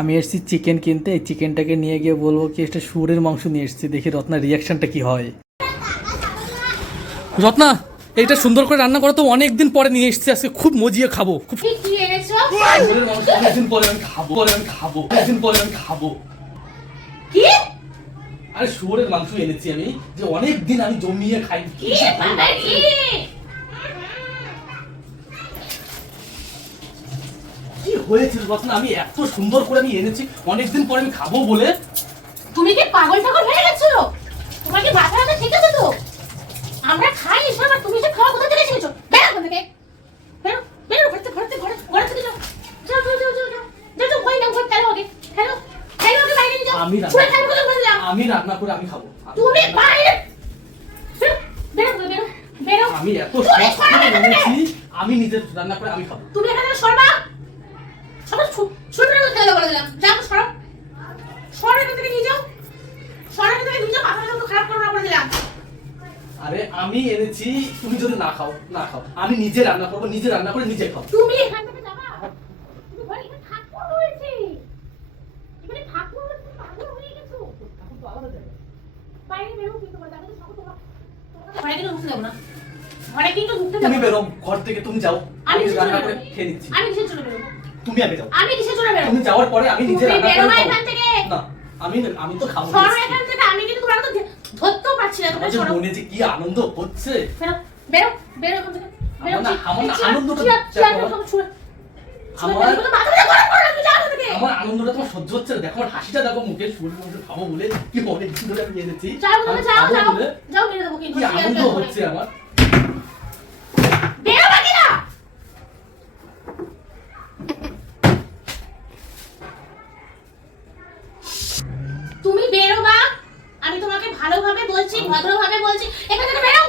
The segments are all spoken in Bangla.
আমি এসেছি চিকেন কিনতে। এই চিকেনটাকে নিয়ে গিয়ে বলব কি একটা শুয়োরের মাংস নিয়ে এসেছি দেখি রত্নার রিয়াকশনটা কি হয়। রত্না এইটা সুন্দর করে রান্না করো তো অনেকদিন পরে নিয়ে এসেছি আজকে খুব মজিয়ে খাব খুব কি কি এনেছো? শুয়োরের মাংস অনেকদিন পরে আমি খাব পরে আমি খাব অনেকদিন পরে আমি খাব। কি? আরে শুয়োরের মাংস এনেছি আমি যে অনেক দিন আমি জমিয়ে খাই। হয়েছিল যখন আমি এত সুন্দর করে আমি এনেছি অনেকদিন পরে আমি খাব বলে। তুমি কি পাগল পাগল হয়ে গেছো? তোমার কি মাথা ব্যথা ঠিক আছে তো? আমরা খাই এসব আর তুমি যে খাওয়া কোথা থেকে শিখেছো? বেরো কোথা থেকে যাও। যাও যাও যাও যাও যাও। যাও যাও আমি রান্না করে আমি খাব। তুমি বাইরে আমি এত আমি নিজে রান্না করে আমি খাব। তুমি এখানে সর্বা? সবাই শুনবে না খেলা বলে দিলাম। যাও সরো। সরো এখান থেকে নিয়ে যাও। সরো এখান থেকে নিয়ে যাও মাথা তো খারাপ করো না দিলাম আরে আমি এনেছি তুমি যদি না খাও না খাও। আমি নিজে রান্না করব নিজে রান্না করে নিজে খাও। তুমি এখান থেকে যাবা। তুমি ঘরে এখানে ঠাকুর রয়েছে। এখানে ঠাকুর রয়েছে পাগল হয়ে গেছো। বাইরে বেরো কিন্তু বলে যাবে সব তোমার ঘরে কিন্তু ঢুকতে দেবো না। ঘরে কিন্তু ঢুকতে দেবো তুমি বেরো ঘর থেকে তুমি যাও। আমি রান্না করে খেয়ে নিচ্ছি। আমি জন্য বেরোবো। তুমি আগে যাও আমি কিসের জন্য বেরোবো তুমি যাওয়ার পরে আমি নিজে তুমি রান্না বেরো করে না এখান থেকে। না আমি আমি তো খাব সরো এখান থেকে আমি কিন্তু তোমার তো ধরতেও পারছি না তুমি আমাদের সরো মনে যে কি আনন্দ হচ্ছে বেরো বেরো বেরো এখান থেকে বেরো না- আমার আনন্দটা আমার-। আমার আনন্দটা তোমার সহ্য হচ্ছে না দেখো আমার হাসিটা দেখো মুখে শুরু মুখে খাব বলে কি অনেক দিন ধরে আমি এনেছি যাও যাও যাও যাও মেরে দেবো কি আনন্দ হচ্ছে আমার বেরো বাকি না তুমি বেরো বা আমি তোমাকে ভালোভাবে বলছি ভদ্রভাবে বলছি এখান থেকে বেরো।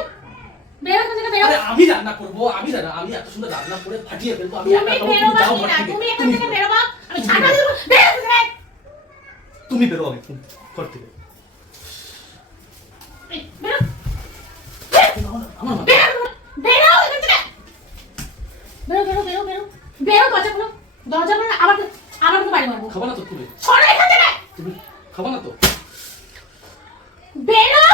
বেরো এখান থেকে বেরো আমি রান্না করব আমি রান্না আমি এত সুন্দর রান্না করে ফাটিয়ে ফেলব আমি তুমি বেরো তুমি যাও ঘর থেকে। তুমি এখান থেকে বেরো। বেরো বা আমি ছাতা দেবো বেরো। তুমি বেরো আগে ঘর থেকে। বেরো। আমার বেরো বেরো এখান থেকে। বেরো বেরো বেরো বেরো। বেরো দরজা খোলো। দরজা খোলো আবার আবার বাড়ি মারবো। খাব না তো তুমি। সরো এখান থেকে। তুমি খাব না তো। বেরো।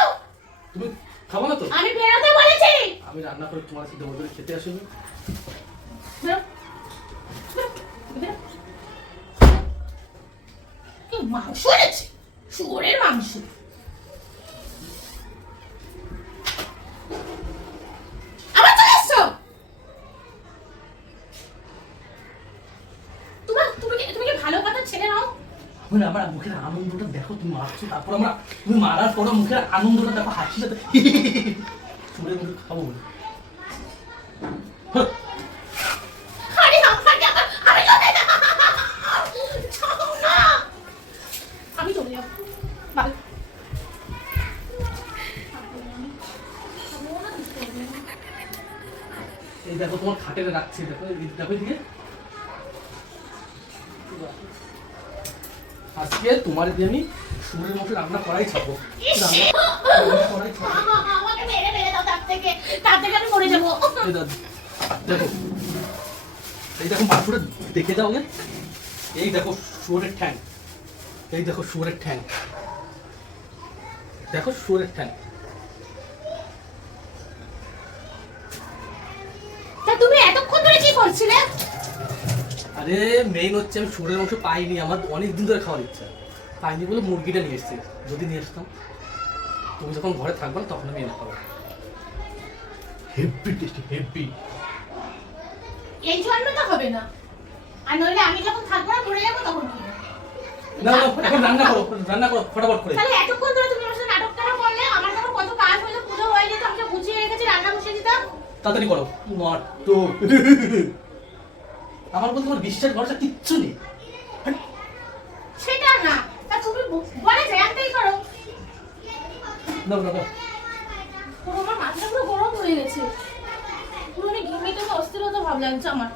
তুমি খাব না তো? আমি বেরোতে বলেছি। আমি রান্না করে তোমার সাথে দেবো খেতে আসিনি মাংস এনেছে। শুয়োরের মাংস। মানে আমার মুখের আনন্দটা দেখো তুমি মারছো তারপর আমরা তুমি মারার পরে মুখের আনন্দটা দেখো হাসি সাথে মুখে খাব বলে। হ্যাঁ। দেখো তোমার খাটে রাখছি দেখো দেখো এদিকে। আজকে তোমার দিয়ে আমি সুরের মতো রান্না করাই খাব দেখো। এই দেখো মাছটা দেখে যাও গে এই দেখো সুরের ঠ্যাং। এই দেখো সুরের ঠ্যাং। দেখো সুরের ঠ্যাং। তুমি এতক্ষণ ধরে কি করছিলে? আরে মেইন হচ্ছে আমি শুয়োরের মাংস পাইনি আমার অনেক দিন ধরে খাওয়ার ইচ্ছা। পাইনি বলে মুরগিটা নিয়ে এসেছি যদি নিয়ে আসতাম। তুমি যখন ঘরে থাকবে না তখন আমি এনে খাব। হেভি টেস্টি হেভি এই জন্য তো হবে না। আর নইলে আমি যখন থাকব না মরে যাব তখন কি? না না এখন রান্না করো রান্না করো ফটাফট করে। তাহলে এতক্ষণ ধরে তুমি আমার সাথে নাটক কেন করলে? আমার কত কাজ হলো পুজো হয়ে যেত আমি তো গুছিয়ে রেখেছি রান্না বসিয়ে দিতাম? তাড়াতাড়ি করো। মার তো আমার বলতে তোমার বিশ্বাস ভরসা কিচ্ছু নেই। সেটা না। তা তুমি বলে যে জানতেই করো। না না পুরো আমার মাথাটা পুরো গরম হয়ে গেছে। পুরো আমি ঘেমে তো অস্থিরতা ভাব লাগছে আমার।